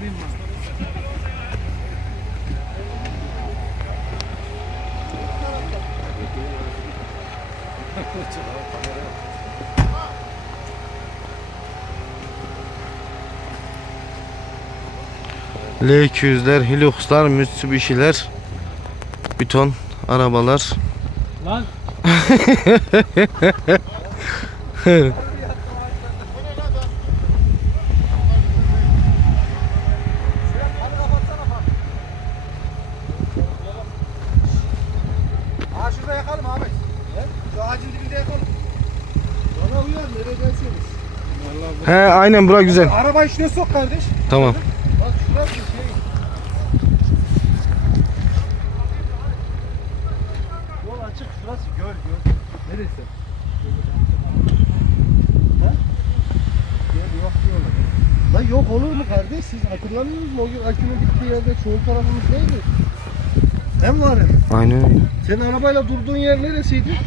Sorayım mı? L200'ler, Hilux'lar, Mitsubishi'ler, bir ton arabalar. Lan ağacın dibinde yakalım. Bana uyar nereye gelseniz. He aynen bura güzel. Arabayı şuraya sok kardeş. Tamam. Bak şurası şey. Yol açık şurası göl göl. Neresi? Göl yok diyorlar. La yok olur mu kardeş? Siz hatırlamıyor musunuz? O gün akünün bittiği yerde çoğu tarafımız neydi? Hem var hem. Aynen öyle. Senin arabayla durduğun yer neresiydi?